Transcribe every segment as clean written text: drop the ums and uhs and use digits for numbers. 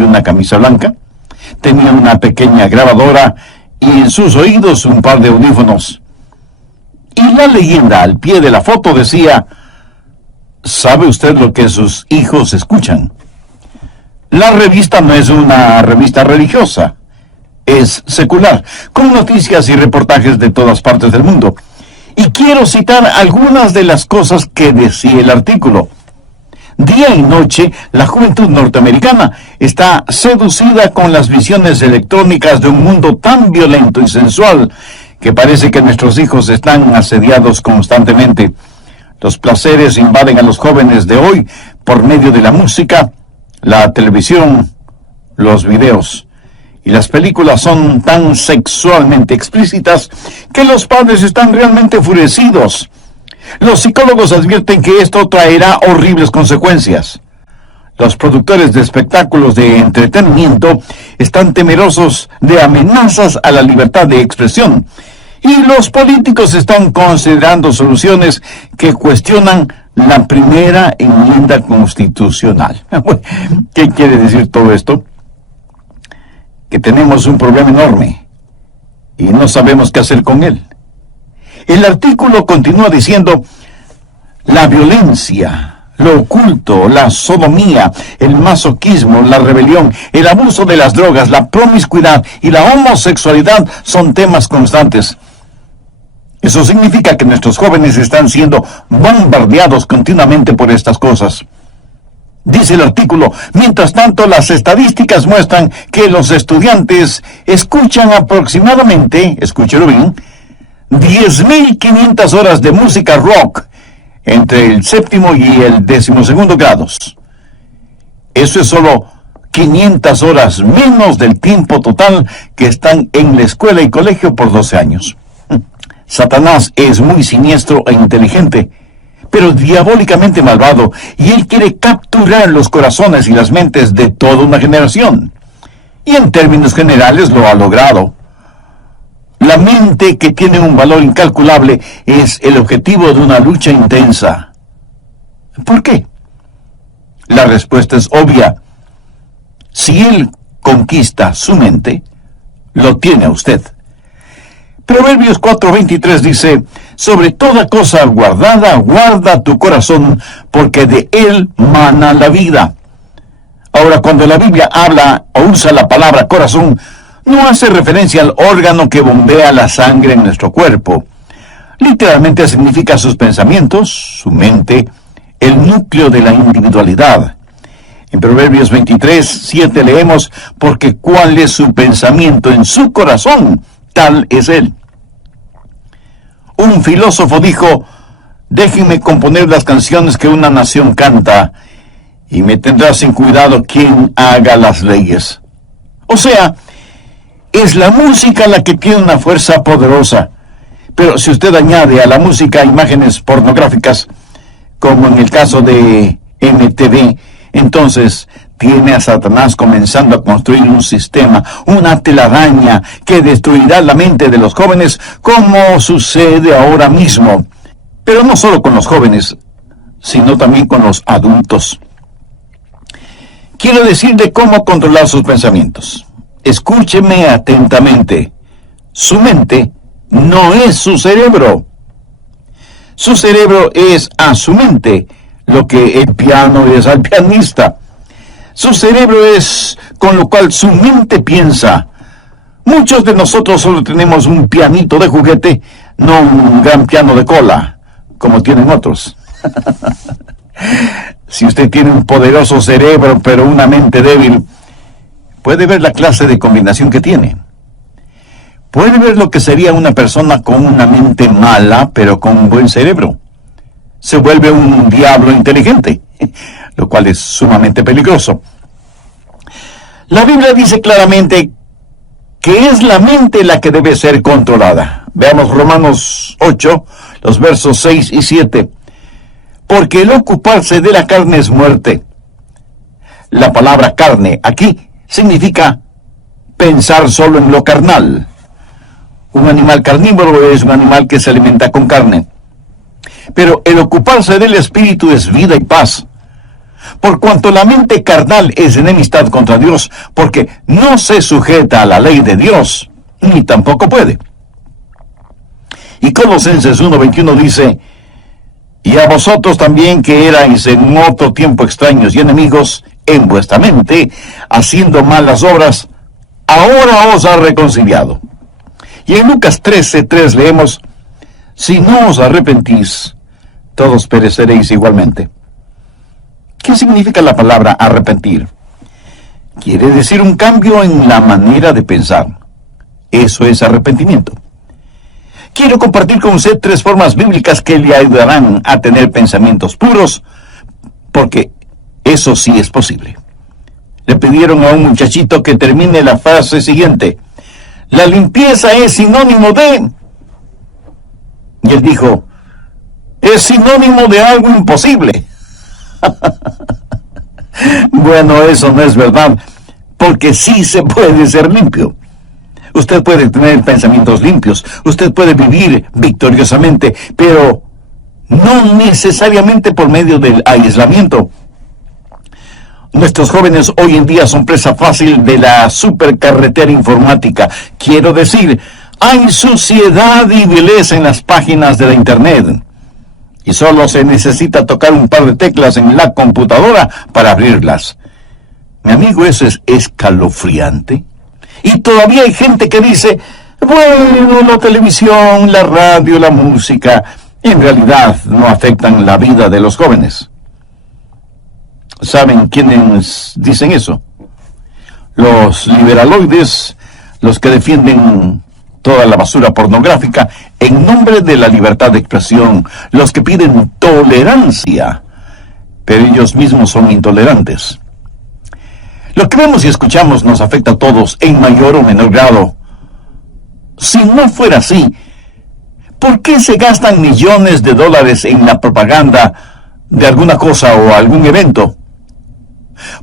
y una camisa blanca. Tenía una pequeña grabadora y en sus oídos un par de audífonos. Y la leyenda al pie de la foto decía: ¿sabe usted lo que sus hijos escuchan? La revista no es una revista religiosa, es secular, con noticias y reportajes de todas partes del mundo. Y quiero citar algunas de las cosas que decía el artículo. Día y noche, la juventud norteamericana está seducida con las visiones electrónicas de un mundo tan violento y sensual que parece que nuestros hijos están asediados constantemente. Los placeres invaden a los jóvenes de hoy por medio de la música, la televisión, los videos. Y las películas son tan sexualmente explícitas que los padres están realmente enfurecidos. Los psicólogos advierten que esto traerá horribles consecuencias. Los productores de espectáculos de entretenimiento están temerosos de amenazas a la libertad de expresión. Y los políticos están considerando soluciones que cuestionan la primera enmienda constitucional. ¿Qué quiere decir todo esto? Que tenemos un problema enorme y no sabemos qué hacer con él. El artículo continúa diciendo: la violencia, lo oculto, la sodomía, el masoquismo, la rebelión, el abuso de las drogas, la promiscuidad y la homosexualidad son temas constantes. Eso significa que nuestros jóvenes están siendo bombardeados continuamente por estas cosas. Dice el artículo: mientras tanto, las estadísticas muestran que los estudiantes escuchan aproximadamente, escúchelo bien, 10.500 horas de música rock entre el séptimo y el 12º grados. Eso es solo 500 horas menos del tiempo total que están en la escuela y colegio por 12 años. Satanás es muy siniestro e inteligente, pero diabólicamente malvado, y él quiere capturar los corazones y las mentes de toda una generación. Y en términos generales lo ha logrado. La mente, que tiene un valor incalculable, es el objetivo de una lucha intensa. ¿Por qué? La respuesta es obvia. Si él conquista su mente, lo tiene a usted. Proverbios 4:23 dice: sobre toda cosa guardada, guarda tu corazón, porque de él mana la vida. Ahora, cuando la Biblia habla o usa la palabra corazón, no hace referencia al órgano que bombea la sangre en nuestro cuerpo. Literalmente significa sus pensamientos, su mente, el núcleo de la individualidad. En Proverbios 23:7 leemos: porque cuál es su pensamiento en su corazón, tal es él. Un filósofo dijo: déjenme componer las canciones que una nación canta, y me tendrá sin cuidado quien haga las leyes. O sea, es la música la que tiene una fuerza poderosa. Pero si usted añade a la música imágenes pornográficas, como en el caso de MTV, entonces tiene a Satanás comenzando a construir un sistema, una telaraña que destruirá la mente de los jóvenes, como sucede ahora mismo. Pero no solo con los jóvenes, sino también con los adultos. Quiero decirle cómo controlar sus pensamientos. Escúcheme atentamente. Su mente no es su cerebro. Su cerebro es a su mente lo que el piano es al pianista. Su cerebro es con lo cual su mente piensa. Muchos de nosotros solo tenemos un pianito de juguete, no un gran piano de cola, como tienen otros. Si usted tiene un poderoso cerebro, pero una mente débil, puede ver la clase de combinación que tiene. Puede ver lo que sería una persona con una mente mala, pero con un buen cerebro. Se vuelve un diablo inteligente, lo cual es sumamente peligroso. La Biblia dice claramente que es la mente la que debe ser controlada. Veamos Romanos 8, los versos 6 y 7. Porque el ocuparse de la carne es muerte. La palabra carne aquí significa pensar solo en lo carnal. Un animal carnívoro es un animal que se alimenta con carne. Pero el ocuparse del espíritu es vida y paz. por cuanto la mente carnal es enemistad contra Dios, porque no se sujeta a la ley de Dios, ni tampoco puede. Y Colosenses 1:21 dice, y a vosotros también que erais en otro tiempo extraños y enemigos en vuestra mente, haciendo malas obras, ahora os ha reconciliado. Y en Lucas 13:3 leemos, si no os arrepentís, todos pereceréis igualmente. ¿Qué significa la palabra arrepentir? Quiere decir un cambio en la manera de pensar. Eso es arrepentimiento. Quiero compartir con usted 3 formas bíblicas que le ayudarán a tener pensamientos puros, porque eso sí es posible. Le pidieron a un muchachito que termine la frase siguiente: la limpieza es sinónimo de... Y él dijo, es sinónimo de algo imposible. Bueno, eso no es verdad, porque sí se puede ser limpio. Usted puede tener pensamientos limpios, usted puede vivir victoriosamente, pero no necesariamente por medio del aislamiento. Nuestros jóvenes hoy en día son presa fácil de la supercarretera informática. Quiero decir, hay suciedad y vileza en las páginas de la Internet. Y solo se necesita tocar un par de teclas en la computadora para abrirlas. Mi amigo, eso es escalofriante. Y todavía hay gente que dice, bueno, la televisión, la radio, la música, en realidad no afectan la vida de los jóvenes. ¿Saben quiénes dicen eso? Los liberaloides, los que defienden toda la basura pornográfica en nombre de la libertad de expresión, los que piden tolerancia, pero ellos mismos son intolerantes. Lo que vemos y escuchamos nos afecta a todos en mayor o menor grado. Si no fuera así, ¿por qué se gastan millones de dólares en la propaganda de alguna cosa o algún evento?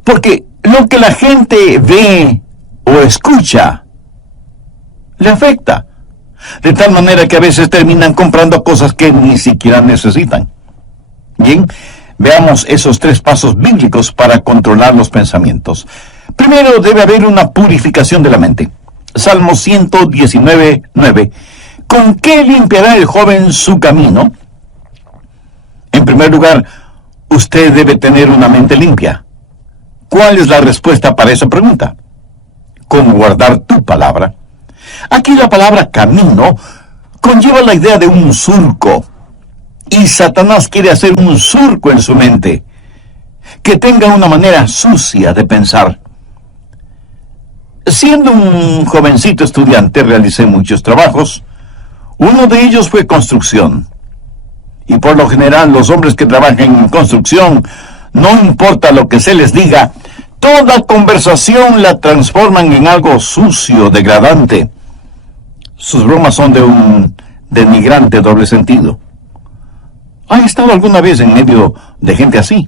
Porque lo que la gente ve o escucha le afecta, de tal manera que a veces terminan comprando cosas que ni siquiera necesitan. Bien, veamos esos 3 pasos bíblicos para controlar los pensamientos. Primero, debe haber una purificación de la mente. Salmo 119:9. ¿Con qué limpiará el joven su camino? En primer lugar, usted debe tener una mente limpia. ¿Cuál es la respuesta para esa pregunta? Con guardar tu palabra. Aquí la palabra camino conlleva la idea de un surco. Y Satanás quiere hacer un surco en su mente, que tenga una manera sucia de pensar. Siendo un jovencito estudiante, realicé muchos trabajos. Uno de ellos fue construcción. Y por lo general, los hombres que trabajan en construcción, no importa lo que se les diga, toda conversación la transforman en algo sucio, degradante. Sus bromas son de un denigrante doble sentido. ¿Ha estado alguna vez en medio de gente así?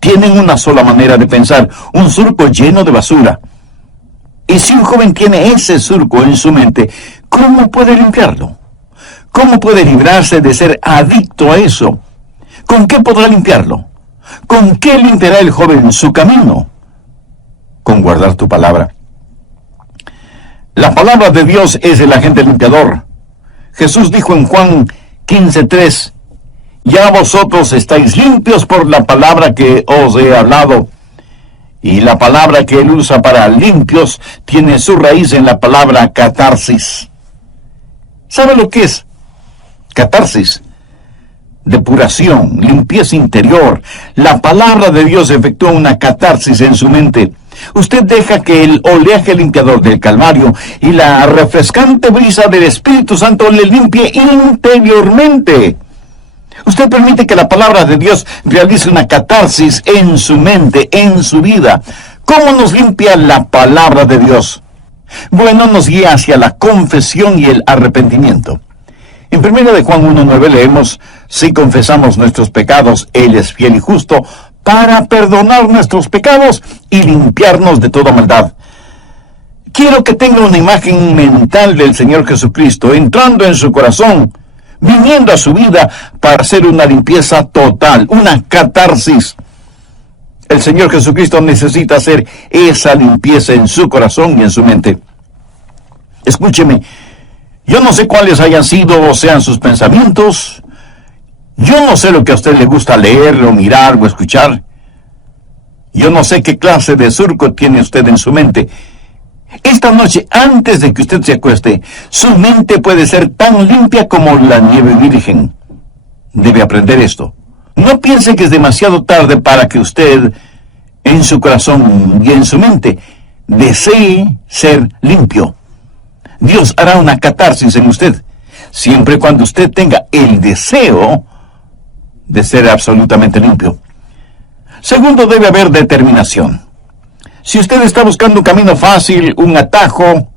Tienen una sola manera de pensar, un surco lleno de basura. Y si un joven tiene ese surco en su mente, ¿cómo puede limpiarlo? ¿Cómo puede librarse de ser adicto a eso? ¿Con qué podrá limpiarlo? ¿Con qué limpiará el joven su camino? Con guardar tu palabra. La palabra de Dios es el agente limpiador. Jesús dijo en Juan 15:3, ya vosotros estáis limpios por la palabra que os he hablado. Y la palabra que él usa para limpios tiene su raíz en la palabra catarsis. ¿Sabe lo que es? Catarsis. Depuración, limpieza interior. La palabra de Dios efectúa una catarsis en su mente. Usted deja que el oleaje limpiador del Calvario y la refrescante brisa del Espíritu Santo le limpie interiormente. Usted permite que la palabra de Dios realice una catarsis en su mente, en su vida. ¿Cómo nos limpia la palabra de Dios? Bueno, nos guía hacia la confesión y el arrepentimiento. En 1 de Juan 1:9 leemos, si confesamos nuestros pecados, Él es fiel y justo para perdonar nuestros pecados y limpiarnos de toda maldad. Quiero que tenga una imagen mental del Señor Jesucristo entrando en su corazón, viniendo a su vida para hacer una limpieza total, una catarsis. El Señor Jesucristo necesita hacer esa limpieza en su corazón y en su mente. Escúcheme, yo no sé cuáles hayan sido o sean sus pensamientos. Yo no sé lo que a usted le gusta leer o mirar o escuchar. Yo no sé qué clase de surco tiene usted en su mente. Esta noche, antes de que usted se acueste, su mente puede ser tan limpia como la nieve virgen. Debe aprender esto. No piense que es demasiado tarde para que usted, en su corazón y en su mente, desee ser limpio. Dios hará una catarsis en usted, siempre y cuando usted tenga el deseo de ser absolutamente limpio. Segundo, debe haber determinación. Si usted está buscando un camino fácil, un atajo,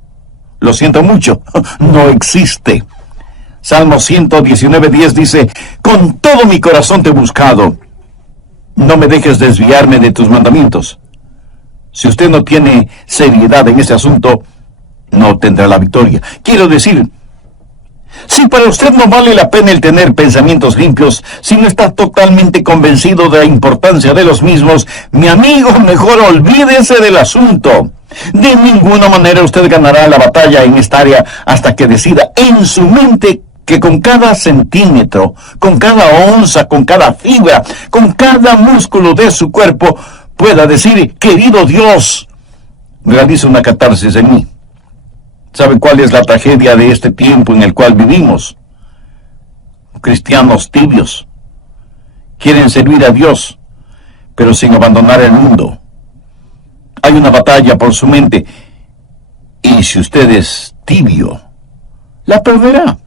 lo siento mucho, no existe. Salmo 119:10 dice, con todo mi corazón te he buscado, no me dejes desviarme de tus mandamientos. Si usted no tiene seriedad en ese asunto, no tendrá la victoria. Quiero decir, si para usted no vale la pena el tener pensamientos limpios, si no está totalmente convencido de la importancia de los mismos, mi amigo, mejor olvídese del asunto. De ninguna manera usted ganará la batalla en esta área hasta que decida en su mente que con cada centímetro, con cada onza, con cada fibra, con cada músculo de su cuerpo, pueda decir, querido Dios, realiza una catarsis en mí. ¿Sabe cuál es la tragedia de este tiempo en el cual vivimos? Cristianos tibios. Quieren servir a Dios, pero sin abandonar el mundo. Hay una batalla por su mente, y si usted es tibio, la perderá.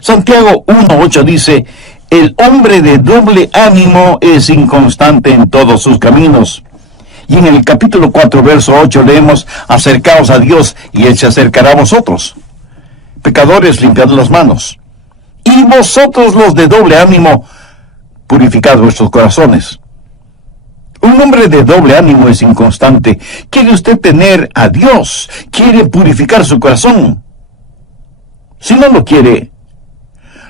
Santiago 1:8 dice, el hombre de doble ánimo es inconstante en todos sus caminos. Y en el capítulo 4, verso 8 leemos, acercaos a Dios y Él se acercará a vosotros. Pecadores, limpiad las manos. Y vosotros los de doble ánimo, purificad vuestros corazones. Un hombre de doble ánimo es inconstante. ¿Quiere usted tener a Dios? ¿Quiere purificar su corazón? Si no lo quiere,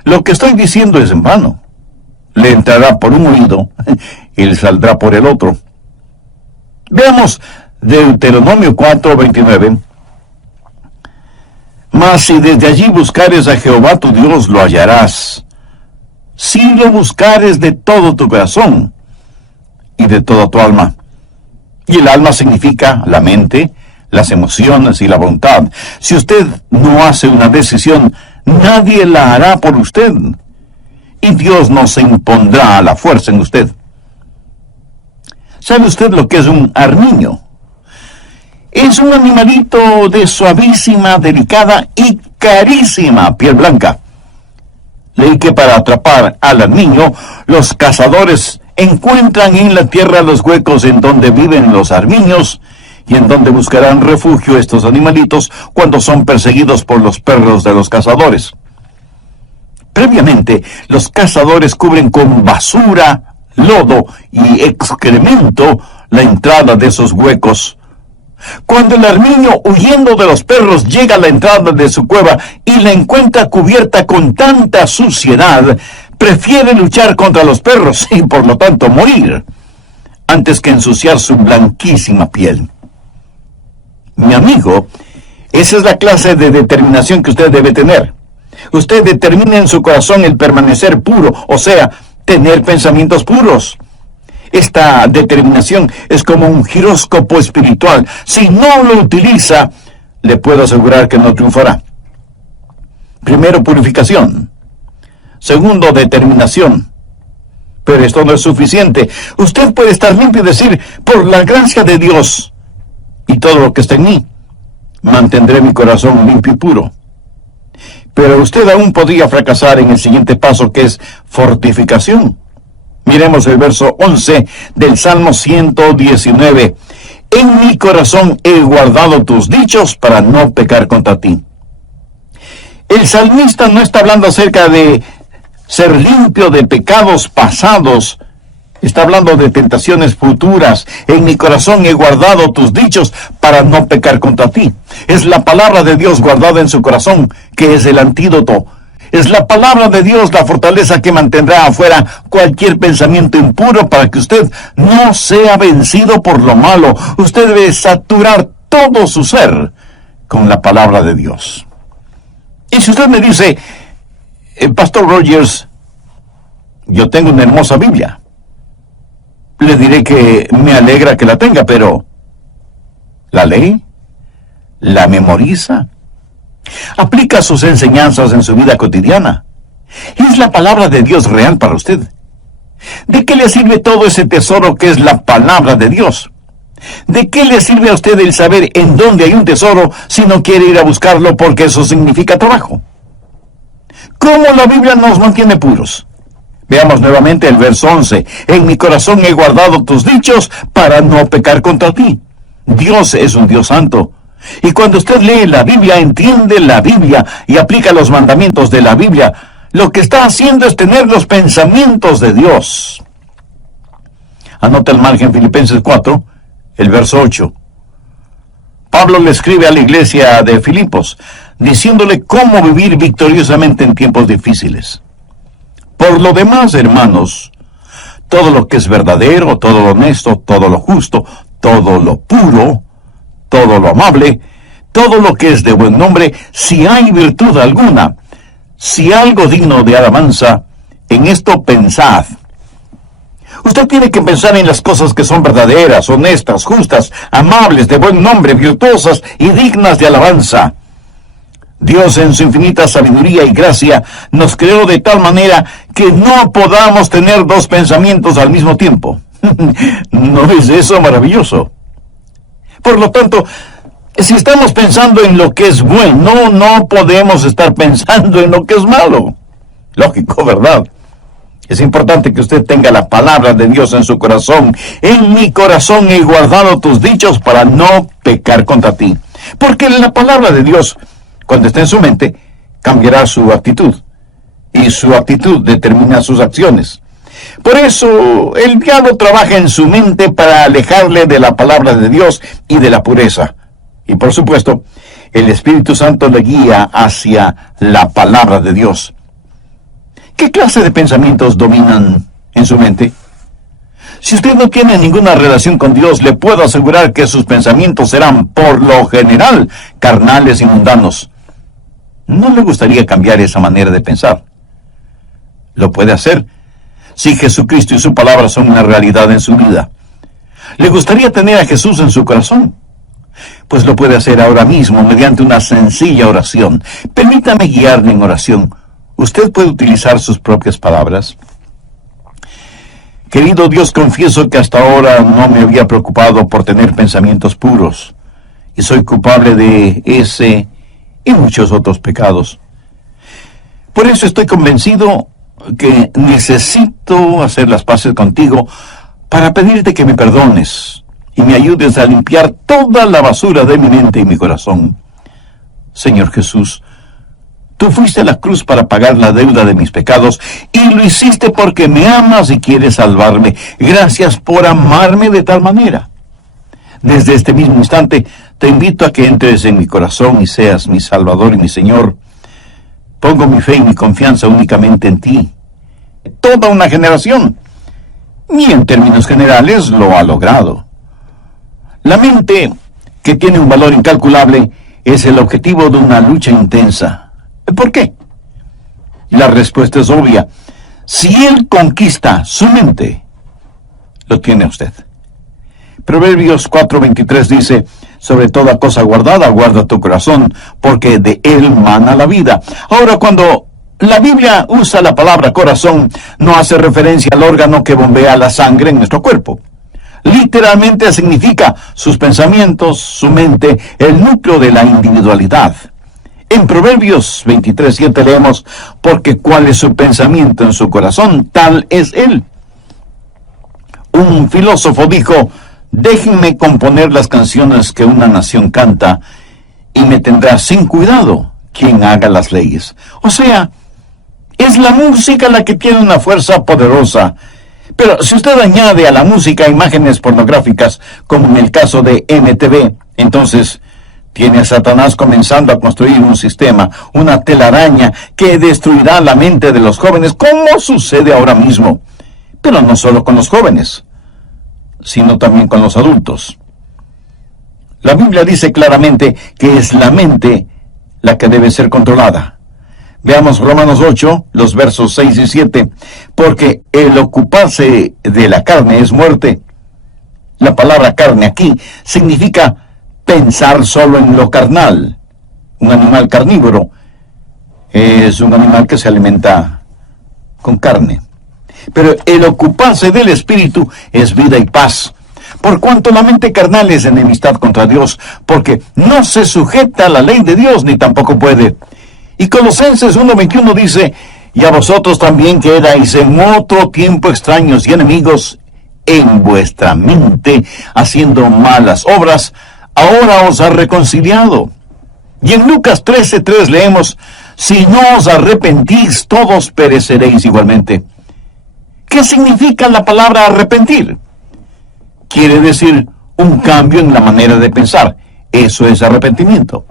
lo que estoy diciendo es en vano. Le entrará por un oído y le saldrá por el otro. Veamos Deuteronomio 4:29. Mas si desde allí buscares a Jehová tu Dios, lo hallarás. Si lo buscares de todo tu corazón y de toda tu alma. Y el alma significa la mente, las emociones y la voluntad. Si usted no hace una decisión, nadie la hará por usted. Y Dios no se impondrá a la fuerza en usted. ¿Sabe usted lo que es un armiño? Es un animalito de suavísima, delicada y carísima piel blanca. Leí que para atrapar al armiño, los cazadores encuentran en la tierra los huecos en donde viven los armiños y en donde buscarán refugio estos animalitos cuando son perseguidos por los perros de los cazadores. Previamente, los cazadores cubren con basura, lodo y excremento la entrada de esos huecos. Cuando el armiño, huyendo de los perros, llega a la entrada de su cueva y la encuentra cubierta con tanta suciedad, prefiere luchar contra los perros y por lo tanto morir, antes que ensuciar su blanquísima piel. Mi amigo, esa es la clase de determinación que usted debe tener. Usted determina en su corazón el permanecer puro, o sea, tener pensamientos puros. Esta determinación es como un giróscopo espiritual. Si no lo utiliza, le puedo asegurar que no triunfará. Primero, purificación. Segundo, determinación. Pero esto no es suficiente. Usted puede estar limpio y decir, por la gracia de Dios y todo lo que está en mí, mantendré mi corazón limpio y puro. Pero usted aún podría fracasar en el siguiente paso, que es fortificación. Miremos el verso 11 del Salmo 119. En mi corazón he guardado tus dichos para no pecar contra ti. El salmista no está hablando acerca de ser limpio de pecados pasados. Está hablando de tentaciones futuras. En mi corazón he guardado tus dichos para no pecar contra ti. Es la palabra de Dios guardada en su corazón, que es el antídoto. Es la palabra de Dios la fortaleza que mantendrá afuera cualquier pensamiento impuro para que usted no sea vencido por lo malo. Usted debe saturar todo su ser con la palabra de Dios. Y si usted me dice, Pastor Rogers, yo tengo una hermosa Biblia, le diré que me alegra que la tenga, pero ¿la lee? ¿La memoriza? ¿Aplica sus enseñanzas en su vida cotidiana? ¿Es la palabra de Dios real para usted? ¿De qué le sirve todo ese tesoro que es la palabra de Dios? ¿De qué le sirve a usted el saber en dónde hay un tesoro si no quiere ir a buscarlo porque eso significa trabajo? ¿Cómo la Biblia nos mantiene puros? Veamos nuevamente el verso 11. En mi corazón he guardado tus dichos para no pecar contra ti. Dios es un Dios santo. Y cuando usted lee la Biblia, entiende la Biblia y aplica los mandamientos de la Biblia, lo que está haciendo es tener los pensamientos de Dios. Anota el margen Filipenses 4, el verso 8. Pablo le escribe a la iglesia de Filipos, diciéndole cómo vivir victoriosamente en tiempos difíciles. Por lo demás, hermanos, todo lo que es verdadero, todo lo honesto, todo lo justo, todo lo puro, todo lo amable, todo lo que es de buen nombre, si hay virtud alguna, si algo digno de alabanza, en esto pensad. Usted tiene que pensar en las cosas que son verdaderas, honestas, justas, amables, de buen nombre, virtuosas y dignas de alabanza. Dios en su infinita sabiduría y gracia nos creó de tal manera que no podamos tener dos pensamientos al mismo tiempo. ¿No es eso maravilloso? Por lo tanto, si estamos pensando en lo que es bueno, no podemos estar pensando en lo que es malo. Lógico, ¿verdad? Es importante que usted tenga la palabra de Dios en su corazón. En mi corazón he guardado tus dichos para no pecar contra ti. Porque la palabra de Dios, cuando esté en su mente, cambiará su actitud. Y su actitud determina sus acciones. Por eso, el diablo trabaja en su mente para alejarle de la palabra de Dios y de la pureza. Y por supuesto, el Espíritu Santo le guía hacia la palabra de Dios. ¿Qué clase de pensamientos dominan en su mente? Si usted no tiene ninguna relación con Dios, le puedo asegurar que sus pensamientos serán, por lo general, carnales y mundanos. ¿No le gustaría cambiar esa manera de pensar? Lo puede hacer si Jesucristo y su palabra son una realidad en su vida. ¿Le gustaría tener a Jesús en su corazón? Pues lo puede hacer ahora mismo mediante una sencilla oración. Permítame guiarle en oración. Usted puede utilizar sus propias palabras. Querido Dios, confieso que hasta ahora no me había preocupado por tener pensamientos puros, y soy culpable de ese y muchos otros pecados. Por eso estoy convencido que necesito hacer las paces contigo para pedirte que me perdones y me ayudes a limpiar toda la basura de mi mente y mi corazón. Señor Jesús, tú fuiste a la cruz para pagar la deuda de mis pecados y lo hiciste porque me amas y quieres salvarme. Gracias por amarme de tal manera. Desde este mismo instante te invito a que entres en mi corazón y seas mi Salvador y mi Señor. Pongo mi fe y mi confianza únicamente en ti. Toda una generación, y en términos generales lo ha logrado. La mente, que tiene un valor incalculable, es el objetivo de una lucha intensa. ¿Por qué? La respuesta es obvia. Si él conquista su mente, lo tiene usted. Proverbios 4:23 dice, sobre toda cosa guardada, guarda tu corazón, porque de él mana la vida. Ahora, cuando la Biblia usa la palabra corazón, no hace referencia al órgano que bombea la sangre en nuestro cuerpo. Literalmente significa sus pensamientos, su mente, el núcleo de la individualidad. En Proverbios 23:7 leemos, porque cuál es su pensamiento en su corazón, tal es él. Un filósofo dijo, déjenme componer las canciones que una nación canta, y me tendrá sin cuidado quien haga las leyes. O sea, es la música la que tiene una fuerza poderosa. Pero si usted añade a la música imágenes pornográficas, como en el caso de MTV, entonces Tiene a Satanás comenzando a construir un sistema, una telaraña que destruirá la mente de los jóvenes, como sucede ahora mismo. Pero no solo con los jóvenes, sino también con los adultos. La Biblia dice claramente que es la mente la que debe ser controlada. Veamos Romanos 8, los versos 6 y 7. Porque el ocuparse de la carne es muerte. La palabra carne aquí significa pensar solo en lo carnal. Un animal carnívoro es un animal que se alimenta con carne. Pero el ocuparse del espíritu es vida y paz. Por cuanto la mente carnal es enemistad contra Dios, porque no se sujeta a la ley de Dios, ni tampoco puede. Y Colosenses 1:21 dice, y a vosotros también que erais en otro tiempo extraños y enemigos en vuestra mente, haciendo malas obras, ahora os ha reconciliado. Y en Lucas 13:3 leemos, si no os arrepentís, todos pereceréis igualmente. ¿Qué significa la palabra arrepentir? Quiere decir un cambio en la manera de pensar. Eso es arrepentimiento.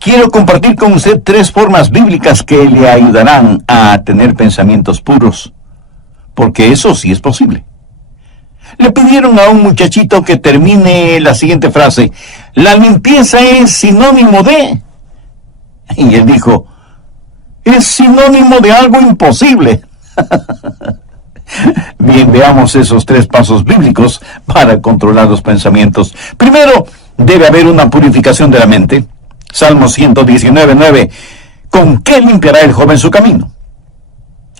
Quiero compartir con usted 3 formas bíblicas que le ayudarán a tener pensamientos puros, porque eso sí es posible. Le pidieron a un muchachito que termine la siguiente frase, la limpieza es sinónimo de... Y él dijo, es sinónimo de algo imposible. Bien, veamos esos 3 pasos bíblicos para controlar los pensamientos. Primero, debe haber una purificación de la mente. Salmo 119:9. ¿Con qué limpiará el joven su camino?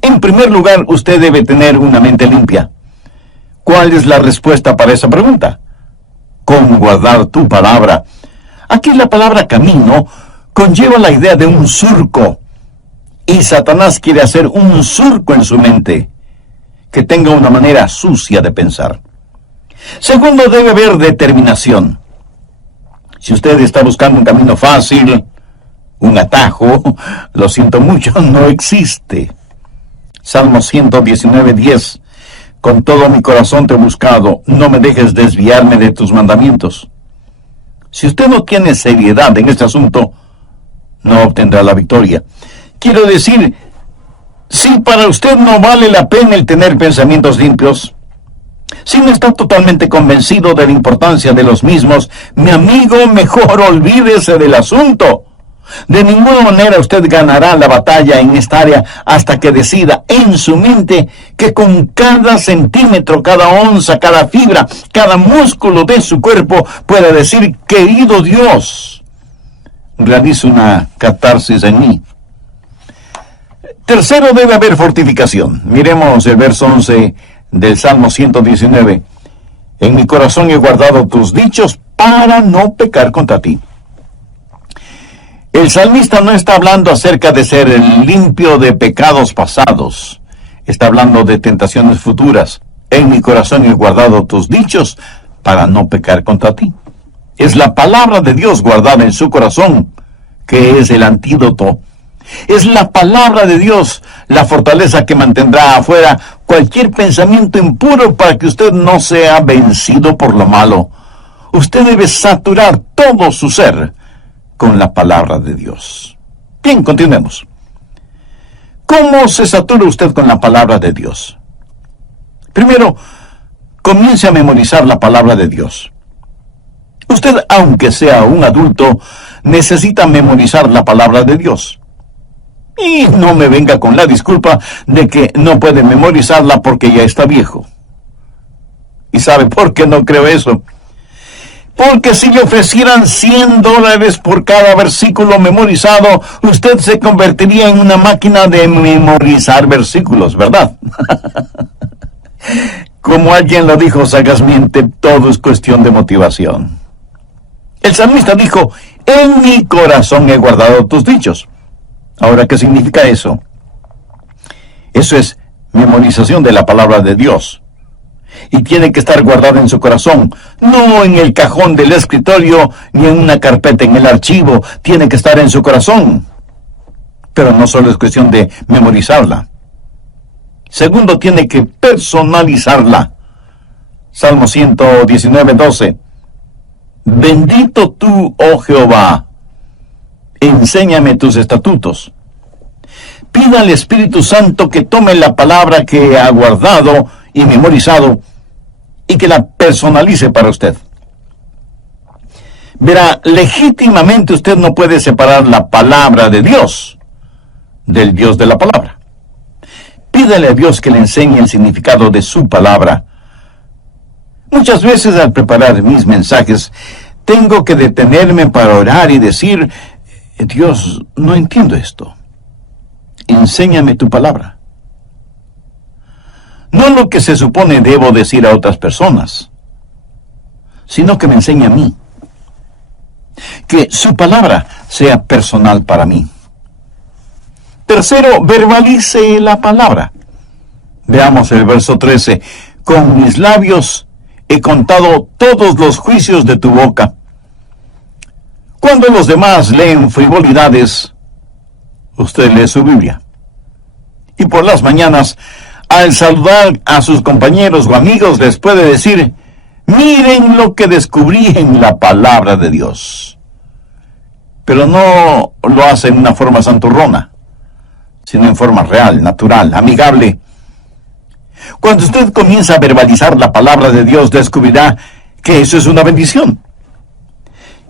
En primer lugar, usted debe tener una mente limpia. ¿Cuál es la respuesta para esa pregunta? Con guardar tu palabra. Aquí la palabra camino conlleva la idea de un surco. Y Satanás quiere hacer un surco en su mente, que tenga una manera sucia de pensar. Segundo, debe haber determinación. Si usted está buscando un camino fácil, un atajo, lo siento mucho, no existe. Salmo 119:10. Con todo mi corazón te he buscado, no me dejes desviarme de tus mandamientos. Si usted no tiene seriedad en este asunto, no obtendrá la victoria. Quiero decir, si para usted no vale la pena el tener pensamientos limpios, si no está totalmente convencido de la importancia de los mismos, mi amigo, mejor olvídese del asunto. De ninguna manera usted ganará la batalla en esta área hasta que decida en su mente que con cada centímetro, cada onza, cada fibra, cada músculo de su cuerpo pueda decir, querido Dios, realiza una catarsis en mí. Tercero, debe haber fortificación. Miremos el verso 11 del Salmo 119. En mi corazón he guardado tus dichos para no pecar contra ti. El salmista no está hablando acerca de ser limpio de pecados pasados. Está hablando de tentaciones futuras. En mi corazón he guardado tus dichos para no pecar contra ti. Es la palabra de Dios guardada en su corazón, que es el antídoto. Es la palabra de Dios la fortaleza que mantendrá afuera cualquier pensamiento impuro para que usted no sea vencido por lo malo. Usted debe saturar todo su ser con la palabra de Dios. Bien, continuemos. ¿Cómo se satura usted con la palabra de Dios? Primero, comience a memorizar la palabra de Dios. Usted, aunque sea un adulto, necesita memorizar la palabra de Dios. Y no me venga con la disculpa de que no puede memorizarla porque ya está viejo. ¿Y sabe por qué no creo eso? Porque si le ofrecieran $100 por cada versículo memorizado, usted se convertiría en una máquina de memorizar versículos, ¿verdad? Como alguien lo dijo sagazmente, todo es cuestión de motivación. El salmista dijo, en mi corazón he guardado tus dichos. Ahora, ¿qué significa eso? Eso es memorización de la palabra de Dios. Y tiene que estar guardada en su corazón, no en el cajón del escritorio, ni en una carpeta en el archivo. Tiene que estar en su corazón. Pero no solo es cuestión de memorizarla. Segundo, tiene que personalizarla. Salmo 119:12. Bendito tú, oh Jehová. Enséñame tus estatutos. Pida al Espíritu Santo que tome la palabra que ha guardado y memorizado y que la personalice para usted. Verá, legítimamente usted no puede separar la palabra de Dios del Dios de la palabra. Pídale a Dios que le enseñe el significado de su palabra. Muchas veces al preparar mis mensajes, tengo que detenerme para orar y decir, Dios, no entiendo esto. Enséñame tu palabra. No lo que se supone debo decir a otras personas, sino que me enseñe a mí. Que su palabra sea personal para mí. Tercero, verbalice la palabra. Veamos el verso 13. Con mis labios he contado todos los juicios de tu boca. Cuando los demás leen frivolidades, usted lee su Biblia. Y por las mañanas, al saludar a sus compañeros o amigos, les puede decir, miren lo que descubrí en la palabra de Dios. Pero no lo hace en una forma santurrona, sino en forma real, natural, amigable. Cuando usted comienza a verbalizar la palabra de Dios, descubrirá que eso es una bendición.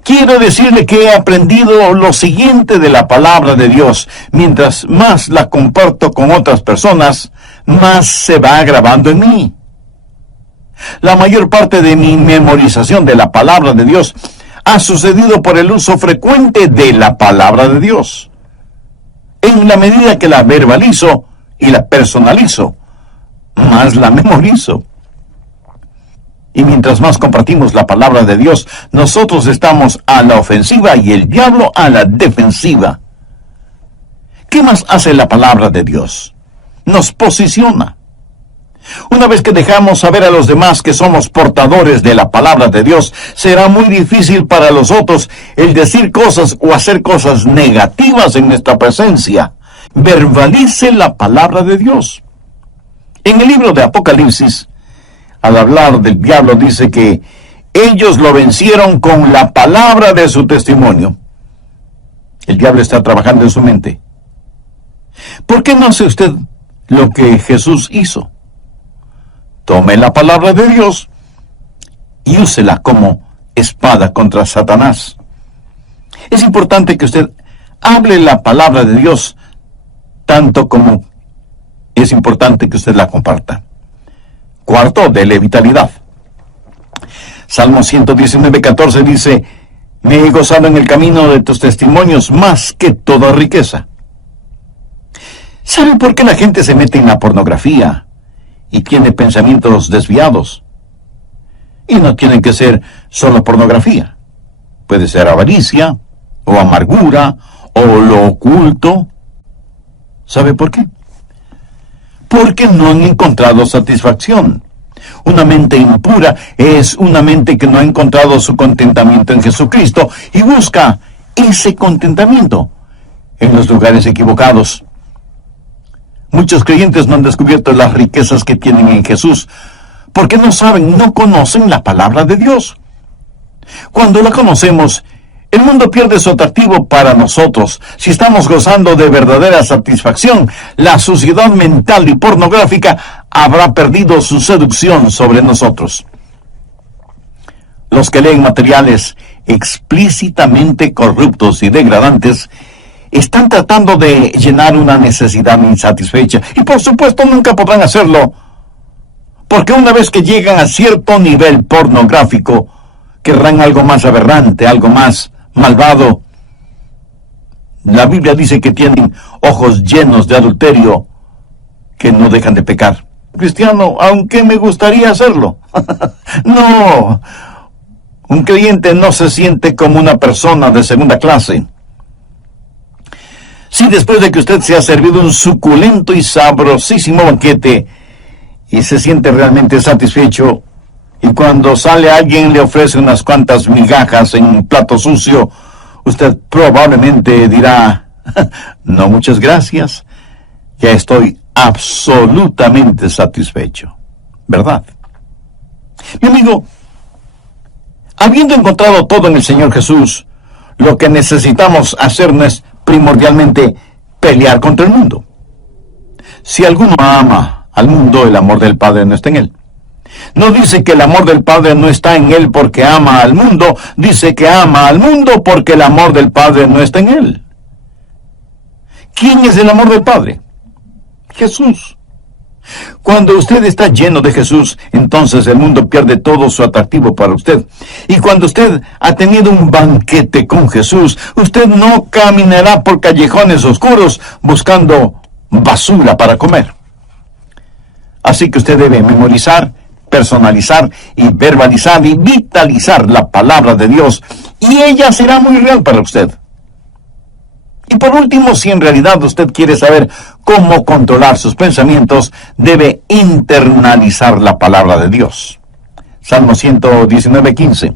Quiero decirle que he aprendido lo siguiente de la palabra de Dios. Mientras más la comparto con otras personas, más se va grabando en mí. La mayor parte de mi memorización de la palabra de Dios ha sucedido por el uso frecuente de la palabra de Dios. En la medida que la verbalizo y la personalizo, más la memorizo. Y mientras más compartimos la palabra de Dios, nosotros estamos a la ofensiva y el diablo a la defensiva. ¿Qué más hace la palabra de Dios? Nos posiciona. Una vez que dejamos saber a los demás que somos portadores de la palabra de Dios, será muy difícil para los otros el decir cosas o hacer cosas negativas en nuestra presencia. Verbalice la palabra de Dios. En el libro de Apocalipsis, al hablar del diablo, dice que ellos lo vencieron con la palabra de su testimonio. El diablo está trabajando en su mente. ¿Por qué no hace usted lo que Jesús hizo? Tome la palabra de Dios y úsela como espada contra Satanás. Es importante que usted hable la palabra de Dios tanto como es importante que usted la comparta. Cuarto, dele vitalidad. Salmo 119:14 dice, me he gozado en el camino de tus testimonios más que toda riqueza. ¿Sabe por qué la gente se mete en la pornografía y tiene pensamientos desviados? Y no tienen que ser solo pornografía. Puede ser avaricia, o amargura, o lo oculto. ¿Sabe por qué? Porque no han encontrado satisfacción. Una mente impura es una mente que no ha encontrado su contentamiento en Jesucristo y busca ese contentamiento en los lugares equivocados. Muchos creyentes no han descubierto las riquezas que tienen en Jesús porque no saben, no conocen la palabra de Dios. Cuando la conocemos, el mundo pierde su atractivo para nosotros. Si estamos gozando de verdadera satisfacción, la suciedad mental y pornográfica habrá perdido su seducción sobre nosotros. Los que leen materiales explícitamente corruptos y degradantes están tratando de llenar una necesidad insatisfecha. Y por supuesto nunca podrán hacerlo, porque una vez que llegan a cierto nivel pornográfico, querrán algo más aberrante, algo más malvado. La Biblia dice que tienen ojos llenos de adulterio que no dejan de pecar. Cristiano, aunque me gustaría hacerlo. No, un creyente no se siente como una persona de segunda clase. Si después de que usted se ha servido un suculento y sabrosísimo banquete y se siente realmente satisfecho, y cuando sale alguien le ofrece unas cuantas migajas en un plato sucio, usted probablemente dirá, no, muchas gracias, ya estoy absolutamente satisfecho, ¿verdad? Mi amigo, Habiendo encontrado todo en el Señor Jesús, lo que necesitamos hacer no es primordialmente pelear contra el mundo. Si alguno ama al mundo, el amor del Padre no está en él. No dice que el amor del Padre no está en él porque ama al mundo, dice que ama al mundo porque el amor del Padre no está en él. ¿Quién es el amor del Padre? Jesús. Cuando usted está lleno de Jesús, entonces el mundo pierde todo su atractivo para usted. Y cuando usted ha tenido un banquete con Jesús, usted no caminará por callejones oscuros buscando basura para comer. Así que usted debe memorizar, personalizar y verbalizar y vitalizar la palabra de Dios, y ella será muy real para usted. Y por último, si en realidad usted quiere saber cómo controlar sus pensamientos, debe internalizar la palabra de Dios. Salmo 119:15.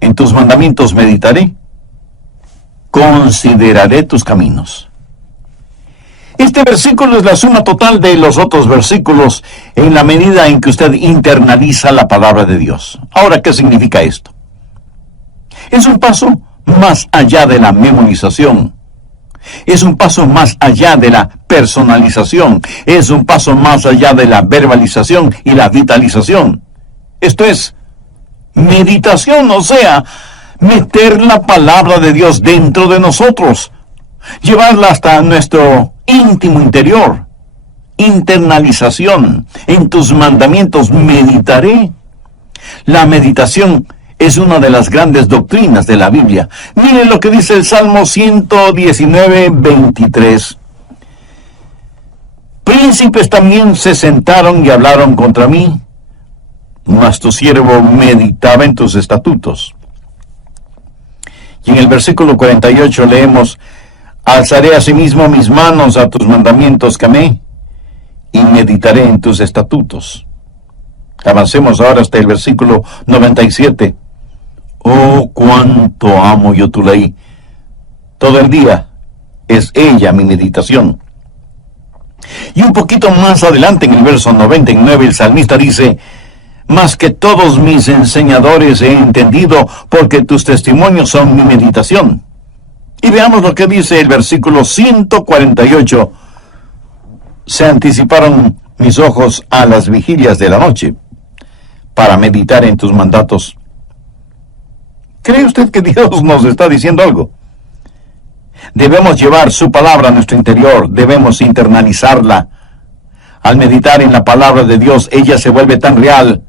En tus mandamientos meditaré, consideraré tus caminos. Este versículo es la suma total de los otros versículos en la medida en que usted internaliza la palabra de Dios. Ahora, ¿qué significa esto? Es un paso más allá de la memorización. Es un paso más allá de la personalización. Es un paso más allá de la verbalización y la vitalización. Esto es meditación, o sea, meter la palabra de Dios dentro de nosotros, llevarla hasta nuestro íntimo interior. Internalización. En tus mandamientos meditaré. La meditación es una de las grandes doctrinas de la Biblia. Miren lo que dice el Salmo 119:23. Príncipes también se sentaron y hablaron contra mí, mas tu siervo meditaba en tus estatutos. Y en el versículo 48 leemos: alzaré asimismo mis manos a tus mandamientos que amé, y meditaré en tus estatutos. Avancemos ahora hasta el versículo 97. Oh, cuánto amo yo tu ley. Todo el día es ella mi meditación. Y un poquito más adelante, en el verso 99, el salmista dice: más que todos mis enseñadores he entendido, porque tus testimonios son mi meditación. Y veamos lo que dice el versículo 148. Se anticiparon mis ojos a las vigilias de la noche, para meditar en tus mandatos. ¿Cree usted que Dios nos está diciendo algo? Debemos llevar su palabra a nuestro interior, debemos internalizarla. Al meditar en la palabra de Dios, ella se vuelve tan real,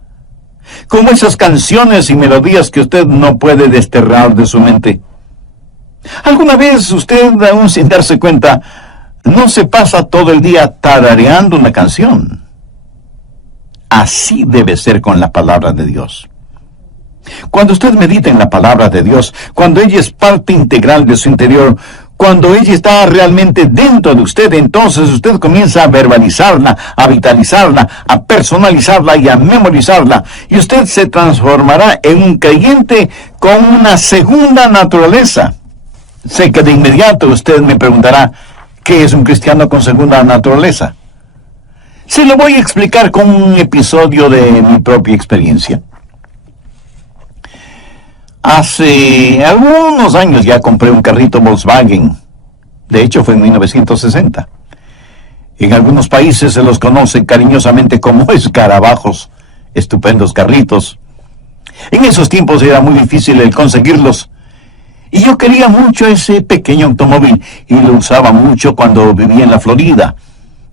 como esas canciones y melodías que usted no puede desterrar de su mente. ¿Alguna vez usted, aún sin darse cuenta, no se pasa todo el día tarareando una canción? Así debe ser con la palabra de Dios. Cuando usted medita en la palabra de Dios, cuando ella es parte integral de su interior, cuando ella está realmente dentro de usted, entonces usted comienza a verbalizarla, a vitalizarla, a personalizarla y a memorizarla. Y usted se transformará en un creyente con una segunda naturaleza. Sé que de inmediato usted me preguntará, ¿qué es un cristiano con segunda naturaleza? Se lo voy a explicar con un episodio de mi propia experiencia. Hace algunos años ya compré un carrito Volkswagen. De hecho, fue en 1960. En algunos países se los conoce cariñosamente como escarabajos, estupendos carritos. En esos tiempos era muy difícil el conseguirlos. Y yo quería mucho ese pequeño automóvil y lo usaba mucho cuando vivía en la Florida.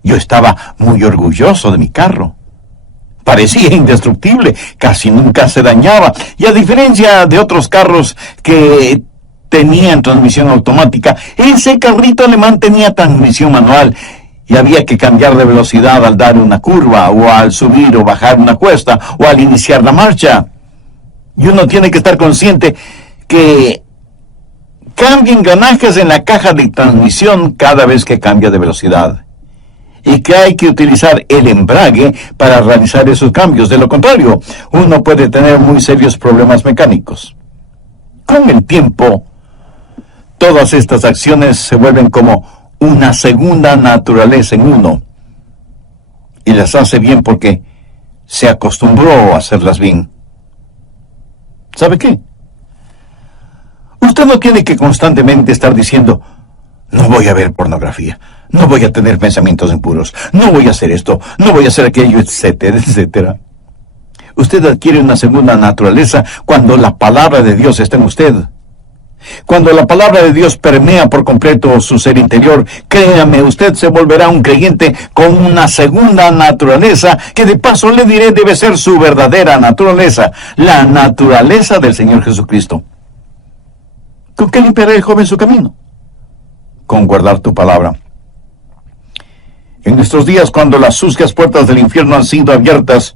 Yo estaba muy orgulloso de mi carro. Parecía indestructible, casi nunca se dañaba, y a diferencia de otros carros que tenían transmisión automática, ese carrito alemán tenía transmisión manual, y había que cambiar de velocidad al dar una curva, o al subir o bajar una cuesta, o al iniciar la marcha. Y uno tiene que estar consciente que cambia engranajes en la caja de transmisión cada vez que cambia de velocidad, y que hay que utilizar el embrague para realizar esos cambios. De lo contrario, uno puede tener muy serios problemas mecánicos. Con el tiempo, todas estas acciones se vuelven como una segunda naturaleza en uno, y las hace bien porque se acostumbró a hacerlas bien. ¿Sabe qué? Usted no tiene que constantemente estar diciendo, no voy a ver pornografía, no voy a tener pensamientos impuros, no voy a hacer esto, no voy a hacer aquello, etcétera, etcétera. Usted adquiere una segunda naturaleza cuando la palabra de Dios está en usted. Cuando la palabra de Dios permea por completo su ser interior, créame, usted se volverá un creyente con una segunda naturaleza, que de paso le diré debe ser su verdadera naturaleza, la naturaleza del Señor Jesucristo. ¿Con qué limpiará el joven su camino? Con guardar tu palabra. En nuestros días, cuando las sucias puertas del infierno han sido abiertas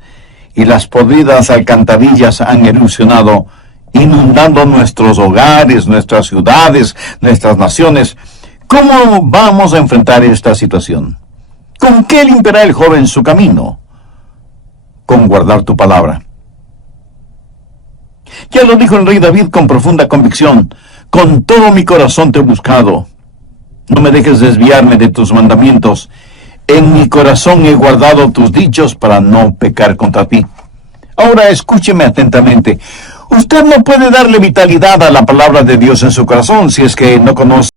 y las podridas alcantarillas han erupcionado, inundando nuestros hogares, nuestras ciudades, nuestras naciones, ¿cómo vamos a enfrentar esta situación? ¿Con qué limpiará el joven su camino? Con guardar tu palabra. Ya lo dijo el rey David con profunda convicción: con todo mi corazón te he buscado. No me dejes desviarme de tus mandamientos. En mi corazón he guardado tus dichos para no pecar contra ti. Ahora escúcheme atentamente. Usted no puede darle vitalidad a la palabra de Dios en su corazón si es que no conoce